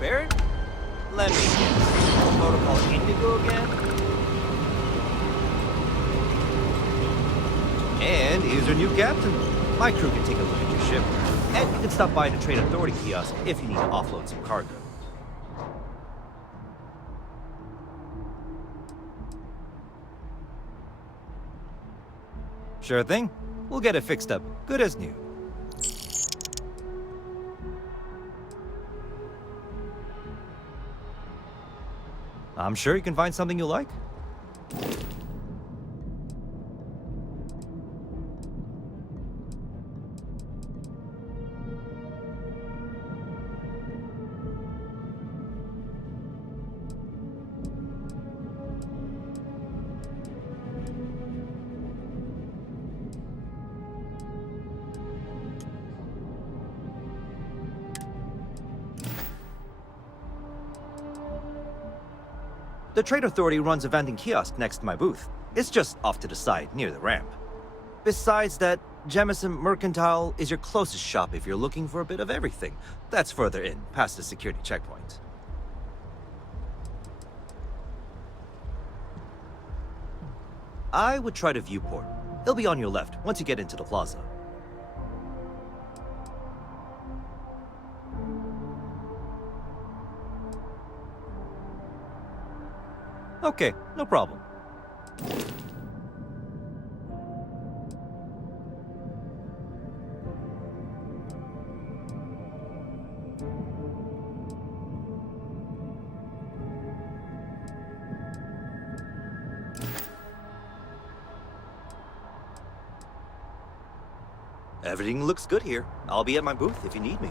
Barrett? Let me guess. Protocol Indigo again? And here's our new captain. My crew can take a look at your ship. And you can stop by the Trade Authority kiosk if you need to offload some cargo. Sure thing. We'll get it fixed up. Good as new. I'm sure you can find something you like. The Trade Authority runs a vending kiosk next to my booth. It's just off to the side, near the ramp. Besides that, Jemison Mercantile is your closest shop if you're looking for a bit of everything. That's further in, past the security checkpoint. I would try the viewport. It'll be on your left, once you get into the plaza. Okay, no problem. Everything looks good here. I'll be at my booth if you need me.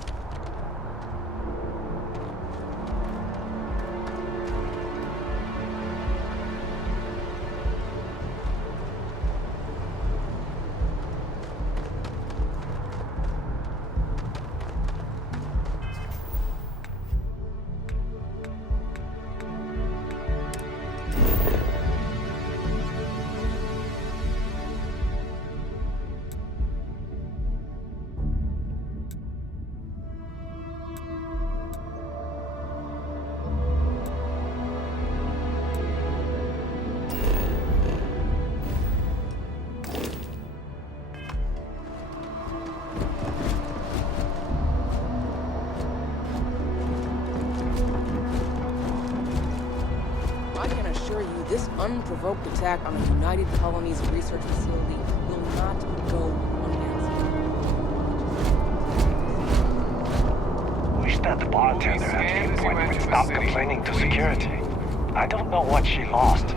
This unprovoked attack on the United Colonies research facility will not go unanswered. Wish that bartender at Viewpoint would stop complaining to security. I don't know what she lost.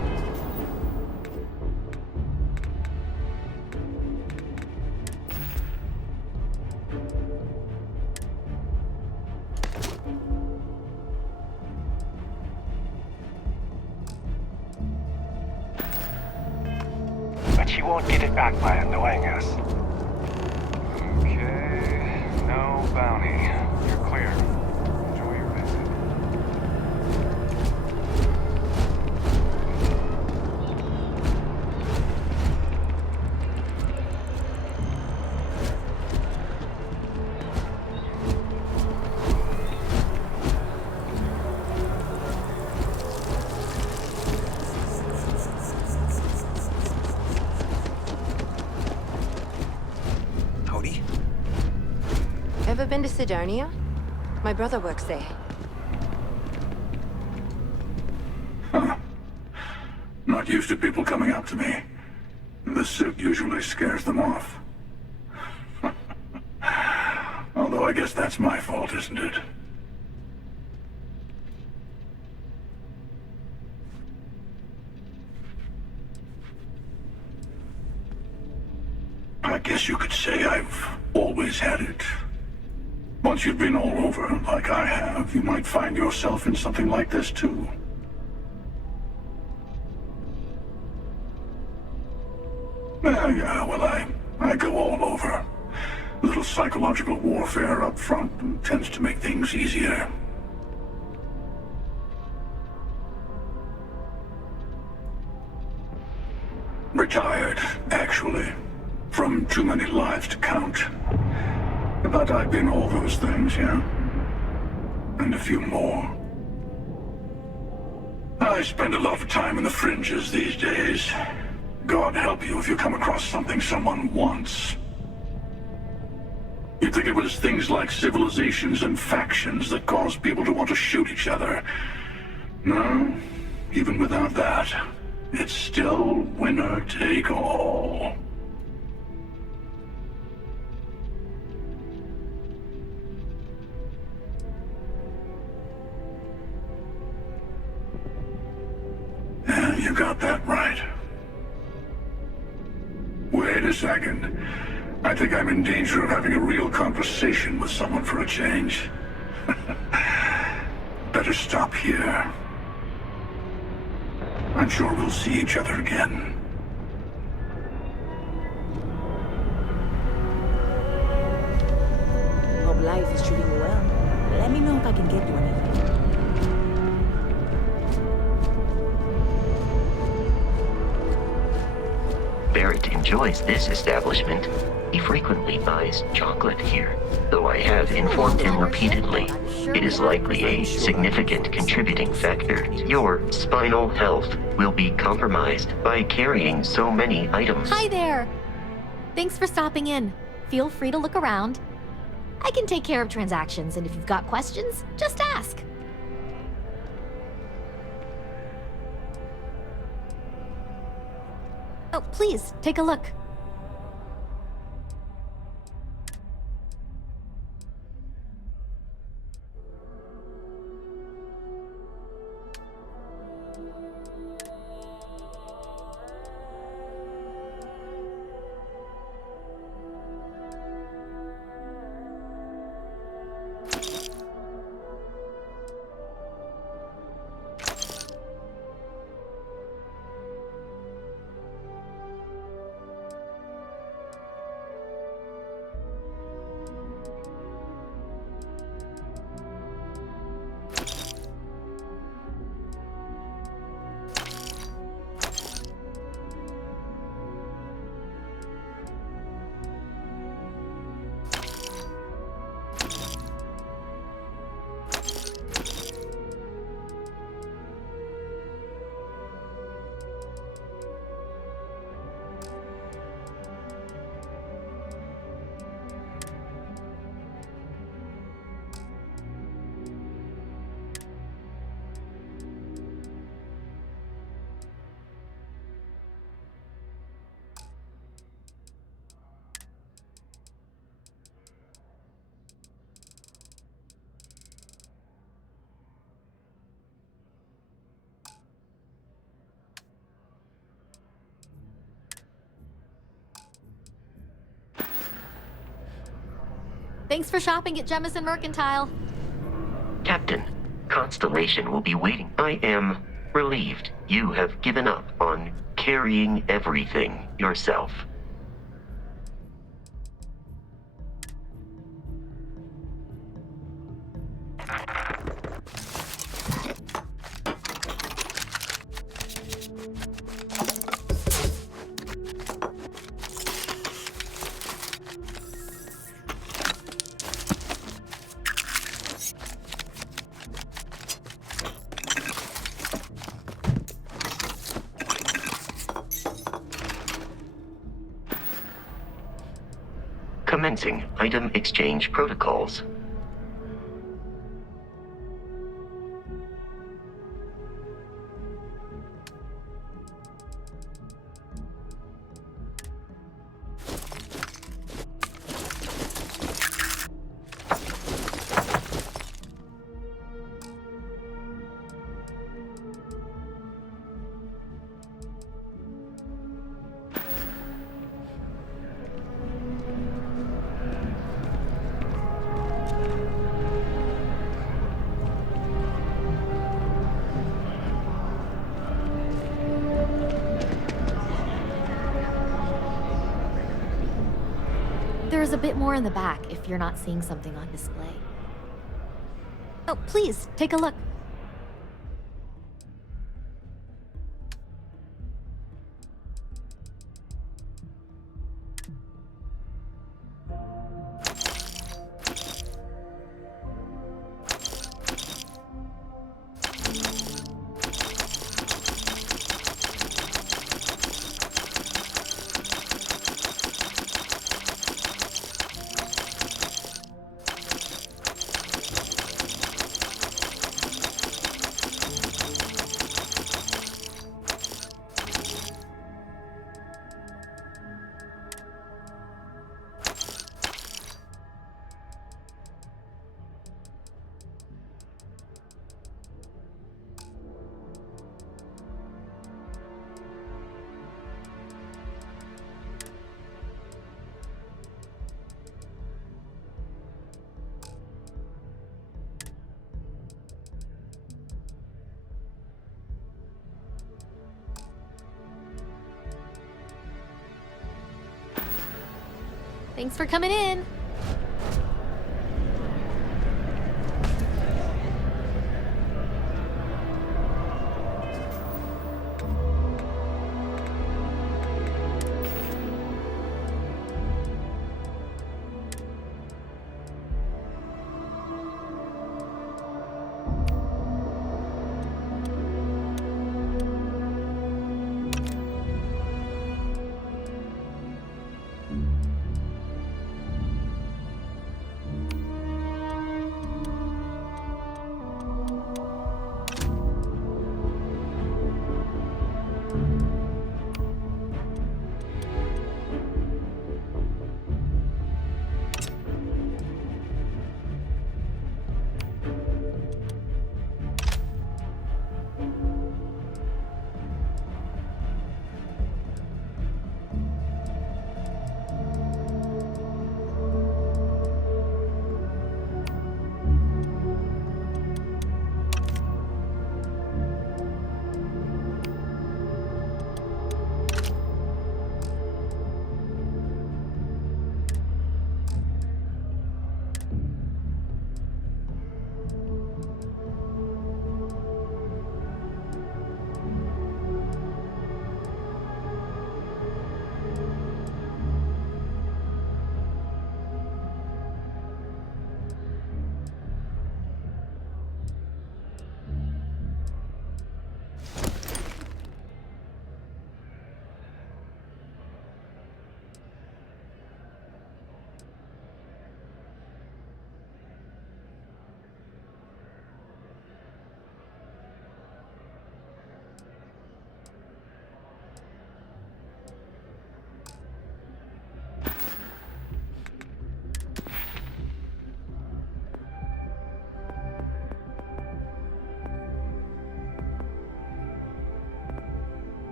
She won't get it back by annoying us. Okay, no bounty. You're clear. Enjoy your visit. Ever been to Sidonia? My brother works there. Huh. Not used to people coming up to me. The suit usually scares them off. Although I guess that's my fault, isn't it? I guess you could say I've always had it. Once you've been all over, like I have, you might find yourself in something like this, too. Yeah, well, I go all over. A little psychological warfare up front tends to make things easier. Retired, actually. From too many lives to count. But I've been all those things, yeah. and a few more. I spend a lot of time in the fringes these days. God help you if you come across something someone wants. You'd think it was things like civilizations and factions that cause people to want to shoot each other. No, even without that, it's still winner take all. Yeah, you got that right. Wait a second. I think I'm in danger of having a real conversation with someone for a change. Better stop here. I'm sure we'll see each other again. Hope life is treating you well. Let me know if I can get you anything. Barrett enjoys this establishment. He frequently buys chocolate here, though I have informed him repeatedly. It is likely a significant contributing factor. Your spinal health will be compromised by carrying so many items. Hi there! Thanks for stopping in. Feel free to look around. I can take care of transactions, and if you've got questions, just ask. Oh, please, take a look. Thanks for shopping at Jemison Mercantile. Captain, Constellation will be waiting. I am relieved you have given up on carrying everything yourself. Commencing item exchange protocols. There's a bit more in the back if you're not seeing something on display. Oh, please, take a look. Thanks for coming in.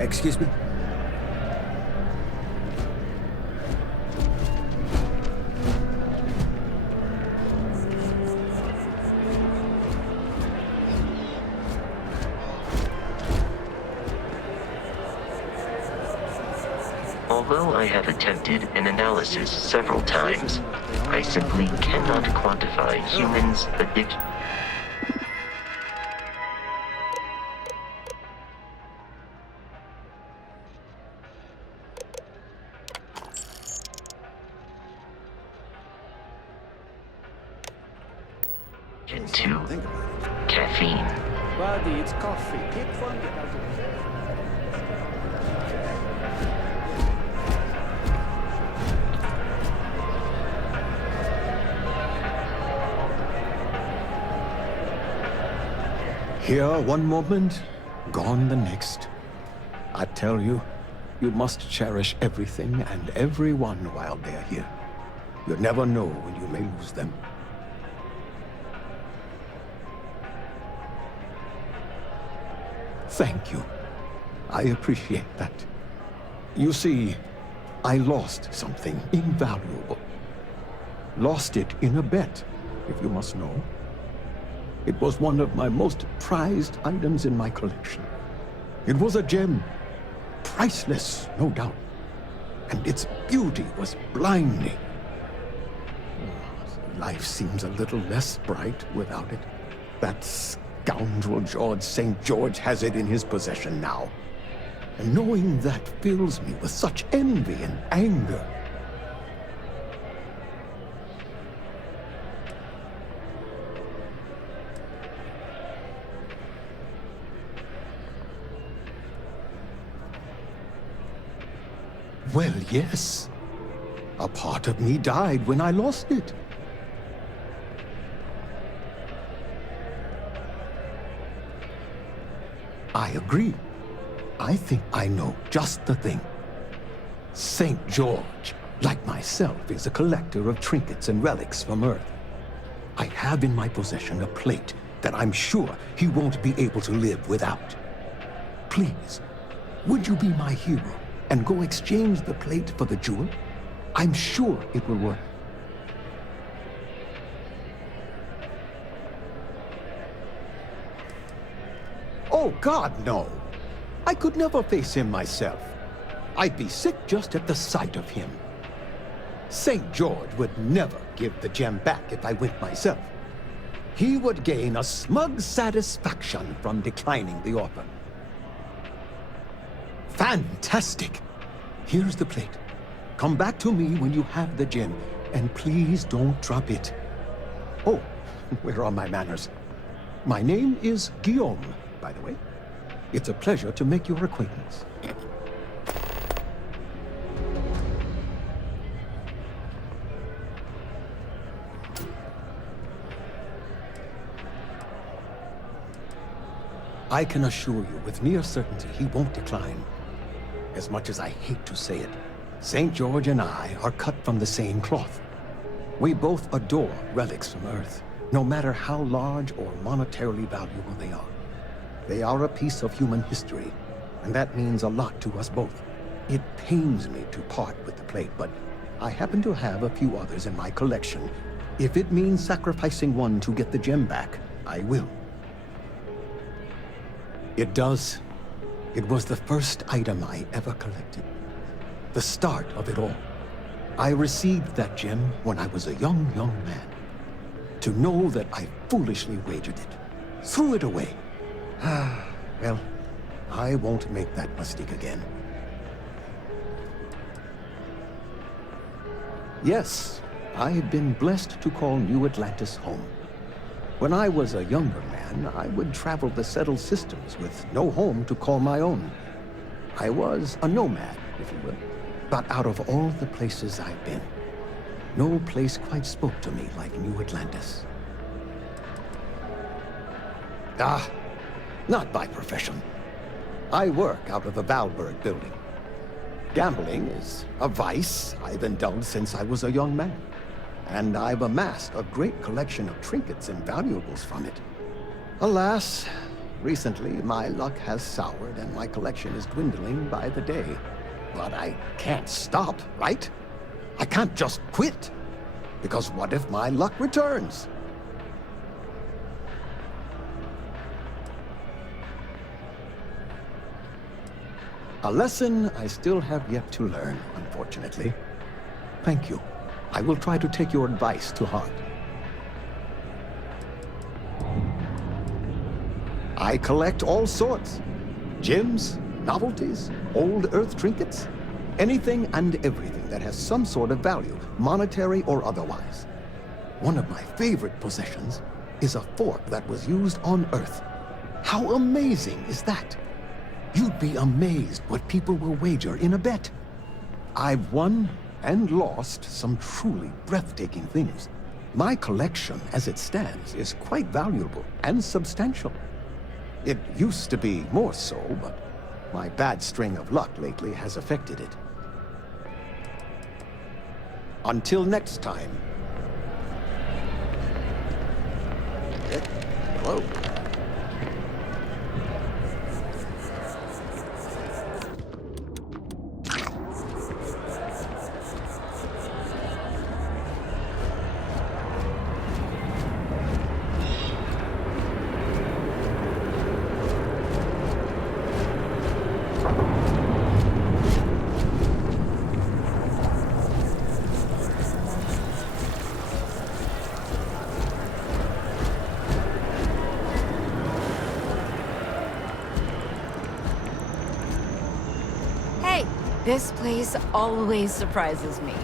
Excuse me? Although I have attempted an analysis several times, I simply cannot quantify humans' addiction. To caffeine. Buddy, it's coffee. Take one. Here one moment, gone the next. I tell you, you must cherish everything and everyone while they're here. You never know when you may lose them. Thank you. I appreciate that. You see, I lost something invaluable. Lost it in a bet, if you must know. It was one of my most prized items in my collection. It was a gem. Priceless, no doubt. And its beauty was blinding. Life seems a little less bright without it. That scoundrel George St. George has it in his possession now. And knowing that fills me with such envy and anger. Well, yes. A part of me died when I lost it. I agree. I think I know just the thing. St. George, like myself, is a collector of trinkets and relics from Earth. I have in my possession a plate that I'm sure he won't be able to live without. Please, would you be my hero and go exchange the plate for the jewel? I'm sure it will work. Oh, God, no. I could never face him myself. I'd be sick just at the sight of him. St. George would never give the gem back if I went myself. He would gain a smug satisfaction from declining the offer. Fantastic! Here's the plate. Come back to me when you have the gem, and please don't drop it. Oh, where are my manners? My name is Guillaume, by the way. It's a pleasure to make your acquaintance. I can assure you with near certainty he won't decline. As much as I hate to say it, St. George and I are cut from the same cloth. We both adore relics from Earth, no matter how large or monetarily valuable they are. They are a piece of human history, and that means a lot to us both. It pains me to part with the plate, but I happen to have a few others in my collection. If it means sacrificing one to get the gem back, I will. It does. It was the first item I ever collected. The start of it all. I received that gem when I was a young man. To know that I foolishly wagered it, threw it away. Well, I won't make that mistake again. Yes, I have been blessed to call New Atlantis home. When I was a younger man, I would travel the settled systems with no home to call my own. I was a nomad, if you will. But out of all the places I've been, no place quite spoke to me like New Atlantis. Not by profession. I work out of the Valberg building. Gambling is a vice I've indulged since I was a young man. And I've amassed a great collection of trinkets and valuables from it. Alas, recently my luck has soured and my collection is dwindling by the day. But I can't stop, right? I can't just quit. Because what if my luck returns? A lesson I still have yet to learn, unfortunately. Thank you. I will try to take your advice to heart. I collect all sorts. Gems, novelties, old Earth trinkets. Anything and everything that has some sort of value, monetary or otherwise. One of my favorite possessions is a fork that was used on Earth. How amazing is that? You'd be amazed what people will wager in a bet. I've won and lost some truly breathtaking things. My collection, as it stands, is quite valuable and substantial. It used to be more so, but my bad string of luck lately has affected it. Until next time. Hello. This place always surprises me.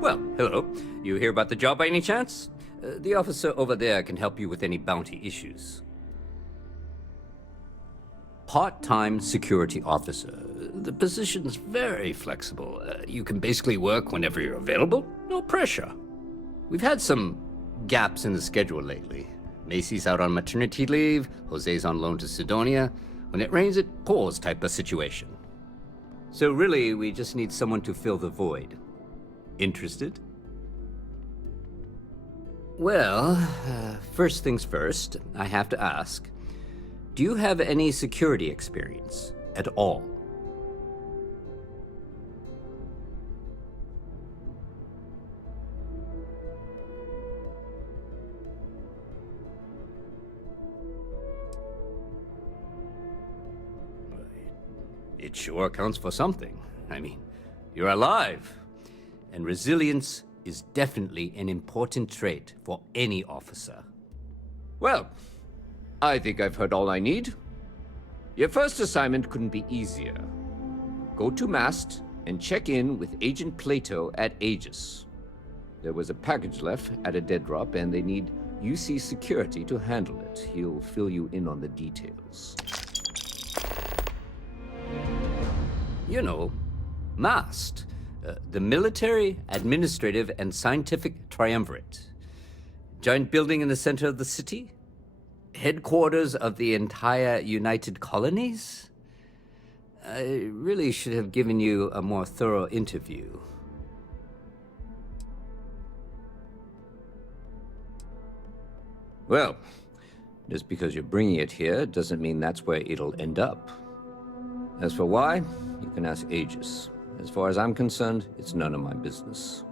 Well, hello. You hear about the job by any chance? The officer over there can help you with any bounty issues. Part-time security officer. The position's very flexible. You can basically work whenever you're available. No pressure. We've had some gaps in the schedule lately. Macy's out on maternity leave. Jose's on loan to Sidonia. When it rains, it pours type of situation. So really, we just need someone to fill the void. Interested? Well, first things first, I have to ask, do you have any security experience at all? It sure counts for something. I mean, you're alive. And resilience is definitely an important trait for any officer. Well, I think I've heard all I need. Your first assignment couldn't be easier. Go to Mast and check in with Agent Plato at Aegis. There was a package left at a dead drop, and they need UC security to handle it. He'll fill you in on the details. You know, MAST. The Military, Administrative, and Scientific Triumvirate. Giant building in the center of the city? Headquarters of the entire United Colonies? I really should have given you a more thorough interview. Well, just because you're bringing it here doesn't mean that's where it'll end up. As for why, you can ask Aegis. As far as I'm concerned, it's none of my business.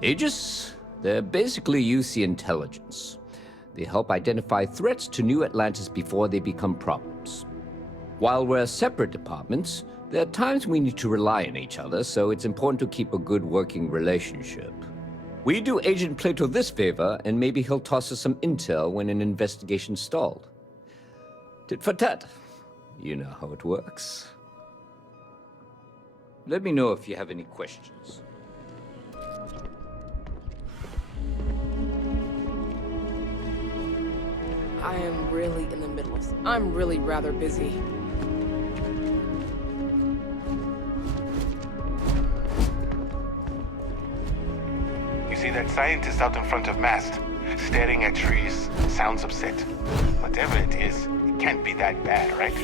Aegis? They're basically UC intelligence. They help identify threats to New Atlantis before they become problems. While we're separate departments, there are times we need to rely on each other, so it's important to keep a good working relationship. We do Agent Plato this favor, and maybe he'll toss us some intel when an investigation's stalled. Tit for tat. You know how it works. Let me know if you have any questions. I am really in the middle of... I'm really rather busy. You see that scientist out in front of Mast, staring at trees, sounds upset. Whatever it is, it can't be that bad, right?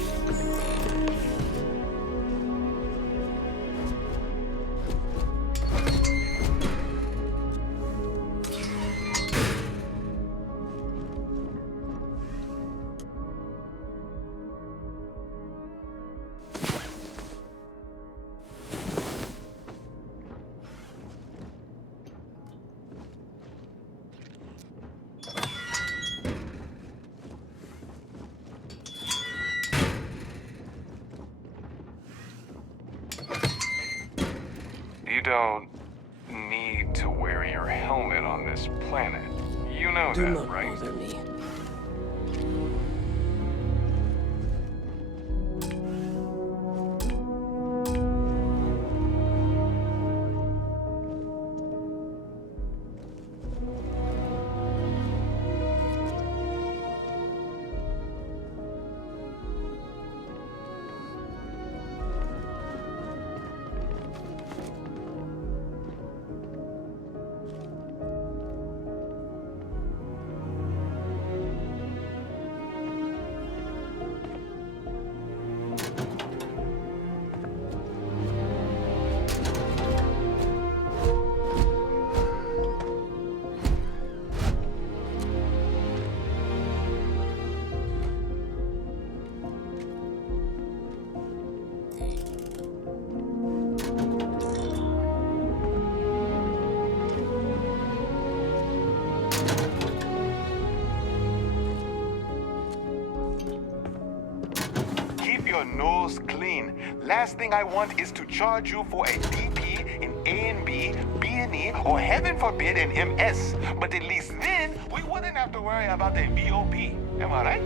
You don't need to wear your helmet on this planet. You know Do that, not right? bother me. nose clean. Last thing I want is to charge you for a DP, an A&B, B&E, or heaven forbid, an MS. But at least then, we wouldn't have to worry about the VOP. Am I right?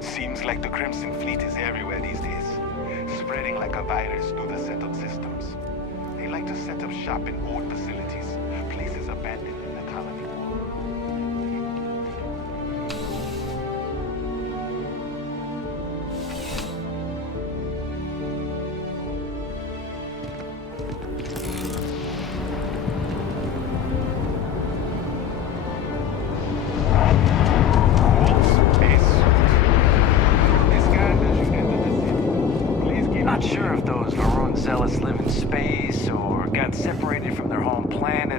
Seems like the Crimson Fleet is everywhere these days, spreading like a virus through the settled systems. They like to set up shop in old facilities, places abandoned in the colony war. Not sure if those Varun zealots live in space or got separated from their home planet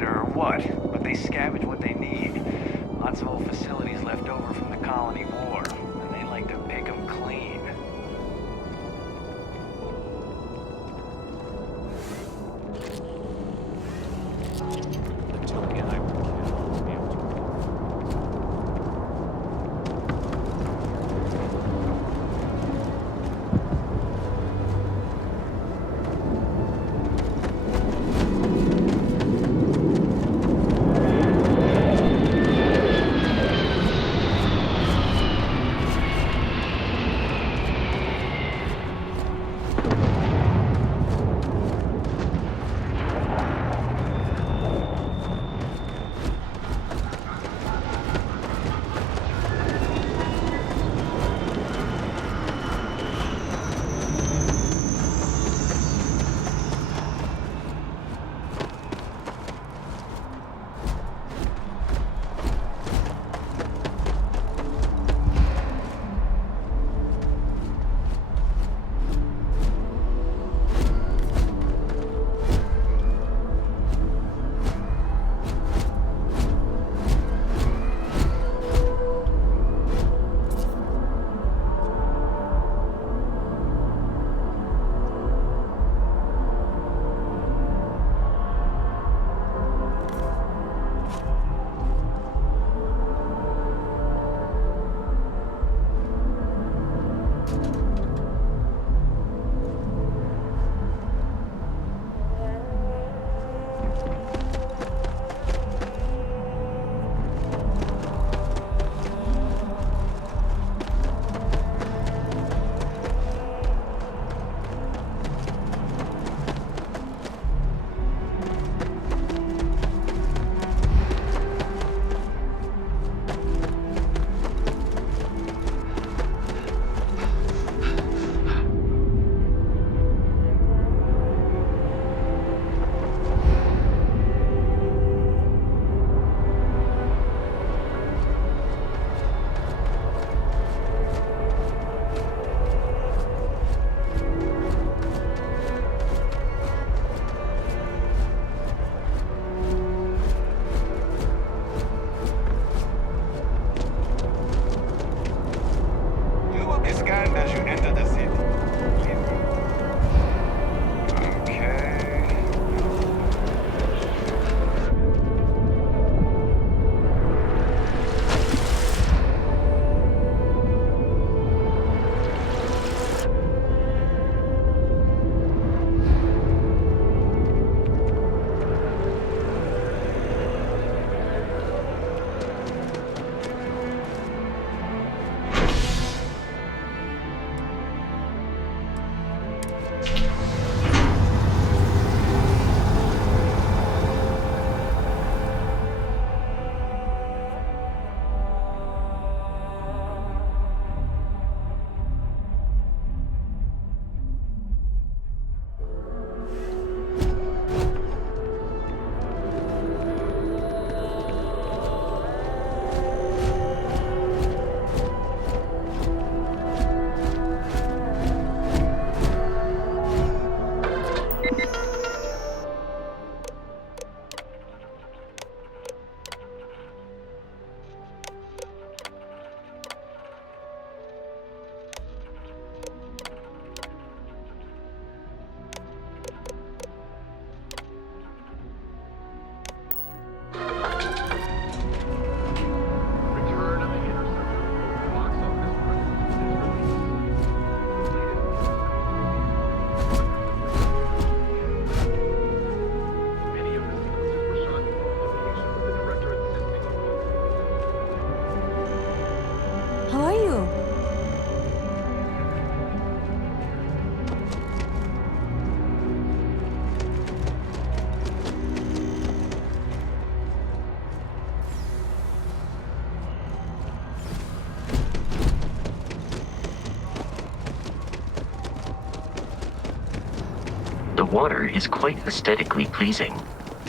The water is quite aesthetically pleasing,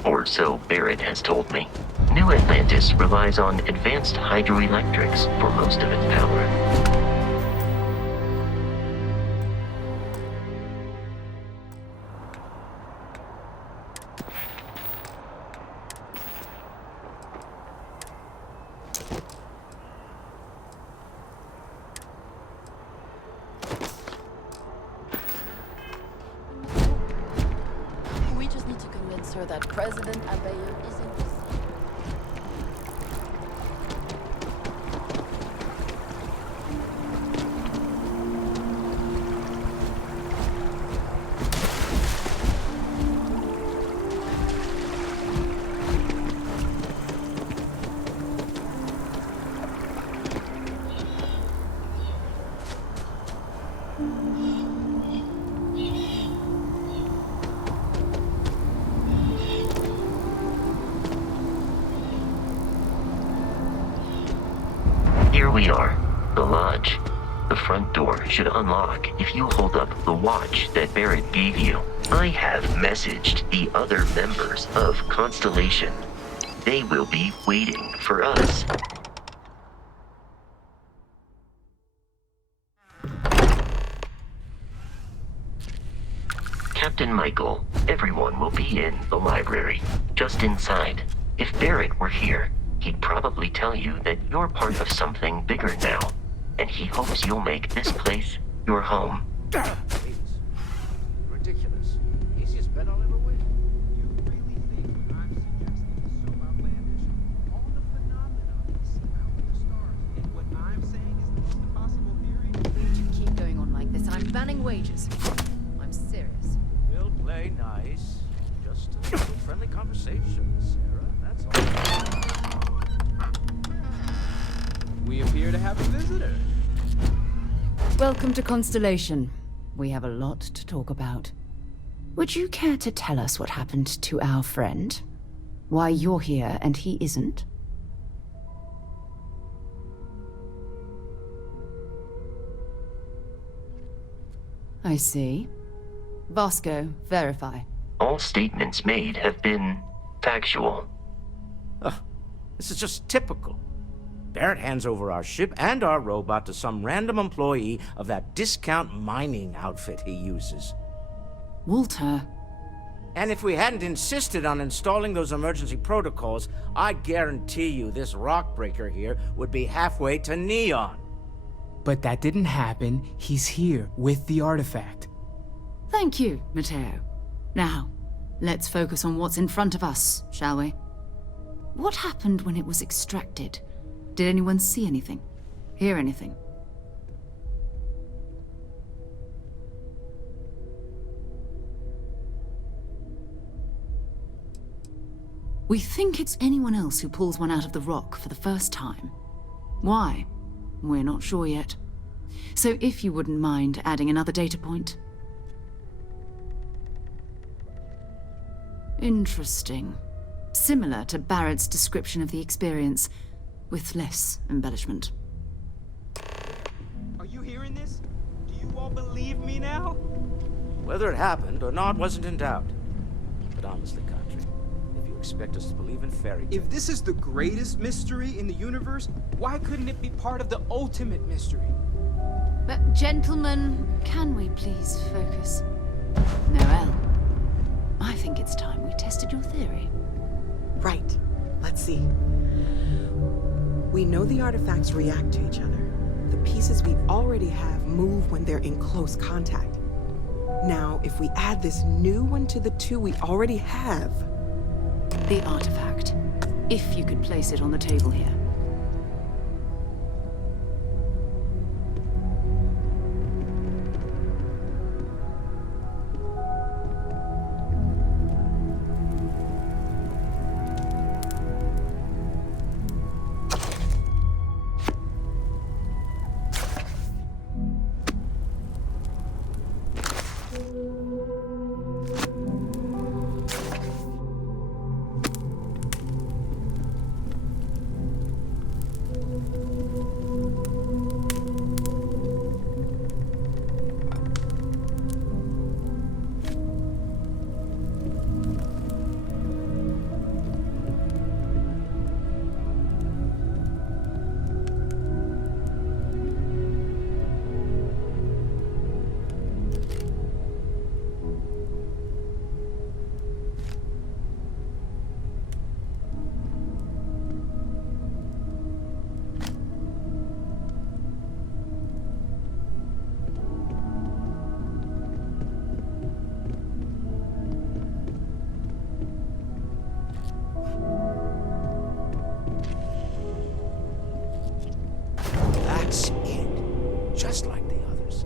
or so Barrett has told me. New Atlantis relies on advanced hydroelectrics for most of its power. We just need to convince her that President Abayo isn't the same. Here we are, the lodge. The front door should unlock if you hold up the watch that Barrett gave you. I have messaged the other members of Constellation. They will be waiting for us. Captain Michael, everyone will be in the library, just inside. If Barrett were here, he'd probably tell you that you're part of something bigger now, and he hopes you'll make this place your home. Ridiculous. Easiest bet I'll ever win. You really think what I'm suggesting is so outlandish? All the phenomena we see out in the stars, and what I'm saying is the most impossible theory? If you keep going on like this, I'm banning wages. I'm serious. We'll play nice. Just a little friendly conversation, Sarah. That's all. We appear to have a visitor. Welcome to Constellation. We have a lot to talk about. Would you care to tell us what happened to our friend? Why you're here and he isn't? I see. Vasco, verify. All statements made have been factual. This is just typical. Barrett hands over our ship and our robot to some random employee of that discount mining outfit he uses. Walter. And if we hadn't insisted on installing those emergency protocols, I guarantee you this rock breaker here would be halfway to Neon. But that didn't happen. He's here with the artifact. Thank you, Matteo. Now, let's focus on what's in front of us, shall we? What happened when it was extracted? Did anyone see anything? Hear anything? We think it's anyone else who pulls one out of the rock for the first time. Why? We're not sure yet. So if you wouldn't mind adding another data point. Interesting. Similar to Barrett's description of the experience, with less embellishment. Are you hearing this? Do you all believe me now? Whether it happened or not wasn't in doubt. But honestly, Country, if you expect us to believe in fairy tales... If this is the greatest mystery in the universe, why couldn't it be part of the ultimate mystery? But gentlemen, can we please focus? Noel, I think it's time we tested your theory. Right. Let's see. We know the artifacts react to each other. The pieces we already have move when they're in close contact. Now, if we add this new one to the two we already have... The artifact. If you could place it on the table here. just like the others.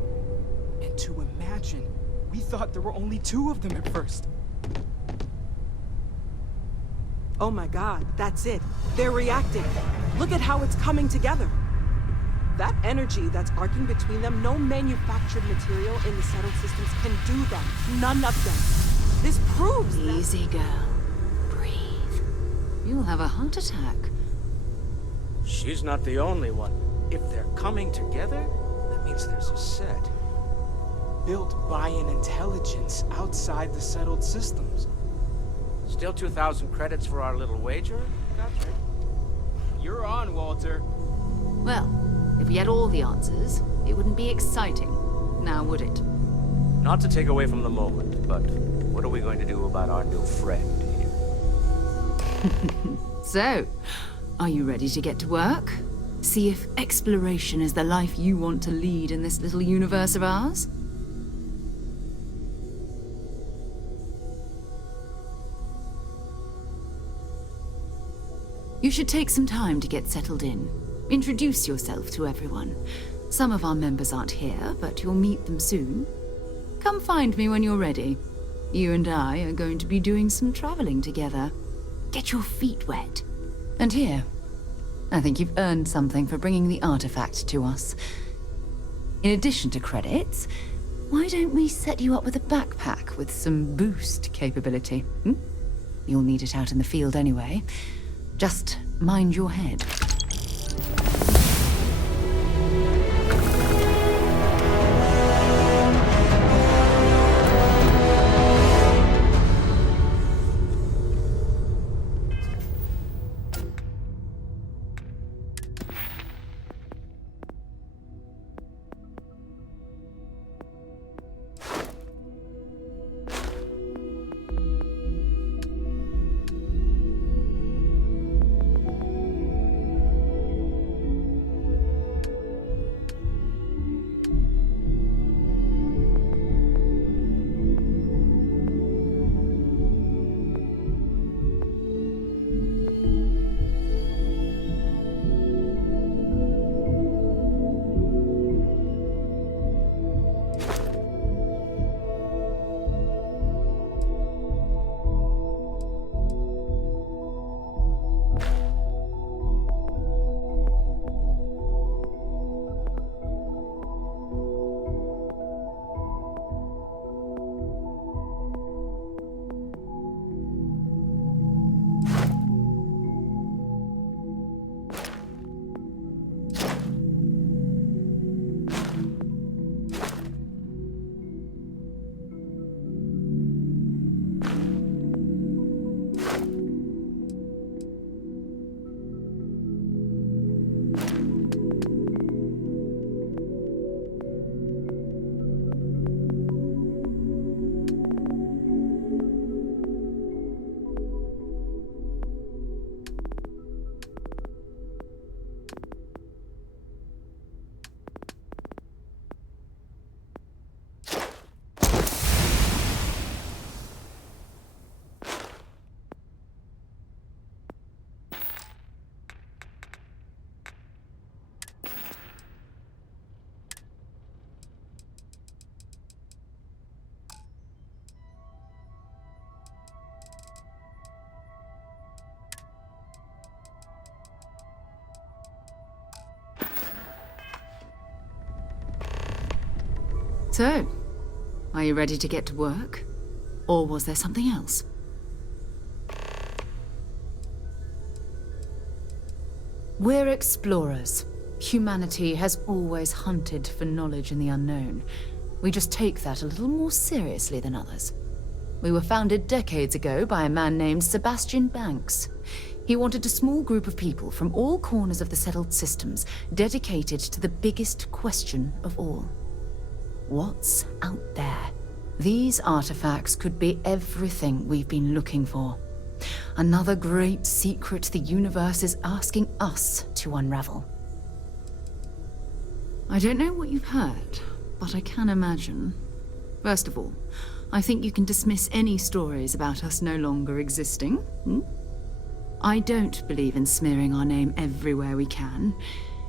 And to imagine, we thought there were only 2 of them at first. Oh my god, that's it. They're reacting. Look at how it's coming together. That energy that's arcing between them, no manufactured material in the settled systems can do that. None of them. This proves that... Easy, girl. Breathe. You'll have a heart attack. She's not the only one. If they're coming together, that means there's a set. Built by an intelligence outside the settled systems. Still 2,000 credits for our little wager, Godfrey? You're on, Walter. Well, if we had all the answers, it wouldn't be exciting, now would it? Not to take away from the moment, but what are we going to do about our new friend here? So, are you ready to get to work? See if exploration is the life you want to lead in this little universe of ours? You should take some time to get settled in. Introduce yourself to everyone. Some of our members aren't here, but you'll meet them soon. Come find me when you're ready. You and I are going to be doing some traveling together. Get your feet wet. And here, I think you've earned something for bringing the artifact to us. In addition to credits, why don't we set you up with a backpack with some boost capability? You'll need it out in the field anyway. Just mind your head. So, are you ready to get to work? Or was there something else? We're explorers. Humanity has always hunted for knowledge in the unknown. We just take that a little more seriously than others. We were founded decades ago by a man named Sebastian Banks. He wanted a small group of people from all corners of the settled systems dedicated to the biggest question of all. What's out there? These artifacts could be everything we've been looking for. Another great secret the universe is asking us to unravel. I don't know what you've heard, but I can imagine. First of all, I think you can dismiss any stories about us no longer existing. I don't believe in smearing our name everywhere we can.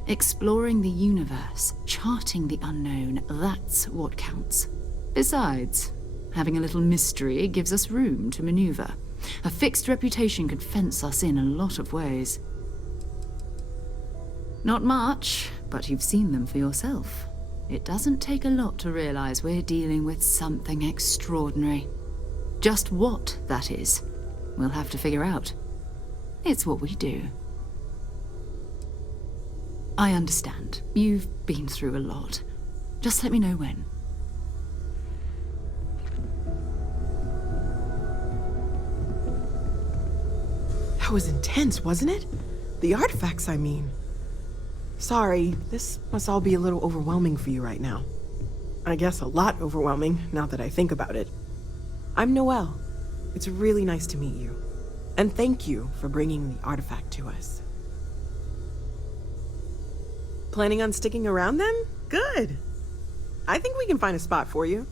Exploring the universe, charting the unknown, that's what counts. Besides, having a little mystery gives us room to maneuver. A fixed reputation could fence us in a lot of ways. Not much, but you've seen them for yourself. It doesn't take a lot to realize we're dealing with something extraordinary. Just what that is, we'll have to figure out. It's what we do. I understand. You've been through a lot. Just let me know when. That was intense, wasn't it? The artifacts, I mean. Sorry, this must all be a little overwhelming for you right now. I guess a lot overwhelming, now that I think about it. I'm Noelle. It's really nice to meet you. And thank you for bringing the artifact to us. Planning on sticking around then? Good. I think we can find a spot for you.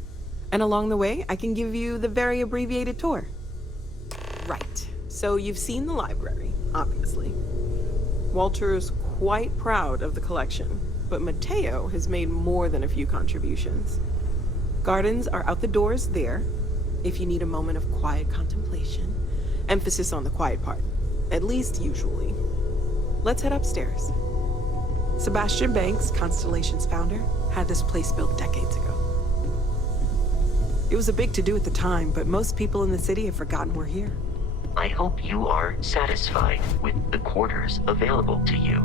And along the way, I can give you the very abbreviated tour. Right. So you've seen the library, obviously. Walter's quite proud of the collection, but Mateo has made more than a few contributions. Gardens are out the doors there, if you need a moment of quiet contemplation. Emphasis on the quiet part, at least usually. Let's head upstairs. Sebastian Banks, Constellation's founder, had this place built decades ago. It was a big to-do at the time, but most people in the city have forgotten we're here. I hope you are satisfied with the quarters available to you.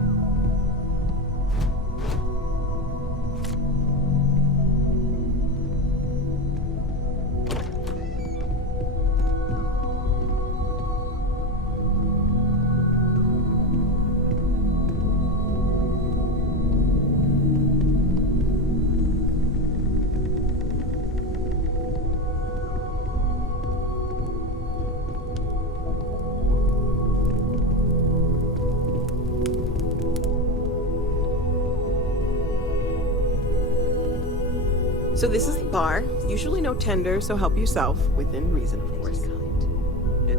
So this is the bar. Usually no tender, so help yourself, within reason, of course.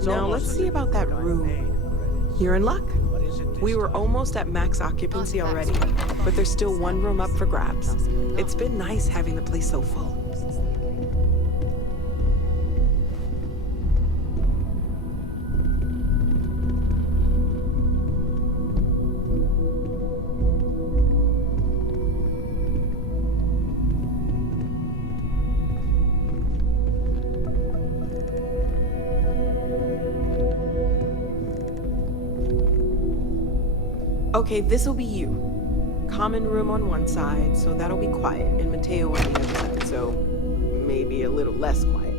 Now let's see about that room. You're in luck. We were almost at max occupancy already, but there's still one room up for grabs. It's been nice having the place so full. Okay, this'll be you. Common room on one side, so that'll be quiet, and Mateo on the other side, so maybe a little less quiet.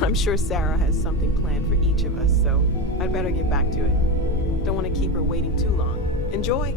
I'm sure Sarah has something planned for each of us, so I'd better get back to it. Don't want to keep her waiting too long. Enjoy!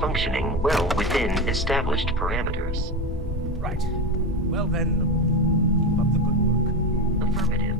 functioning well within established parameters. Right. Well then, keep up the good work. Affirmative.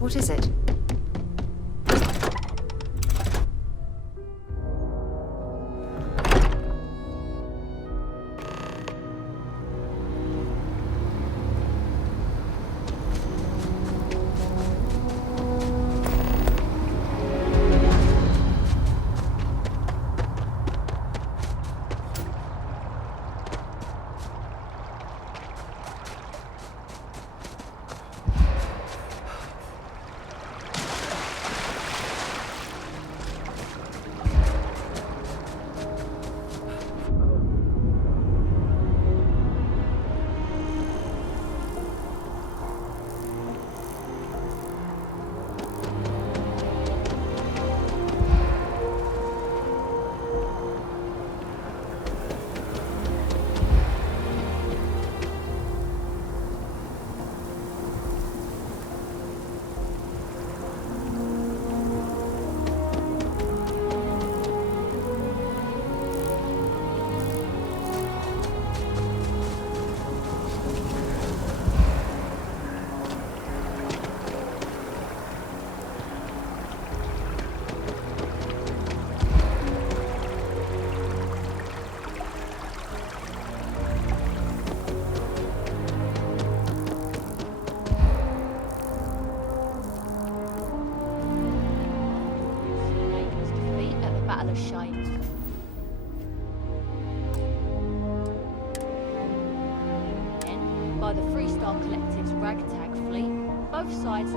What is it? by the Freestar Collective's ragtag fleet. Both sides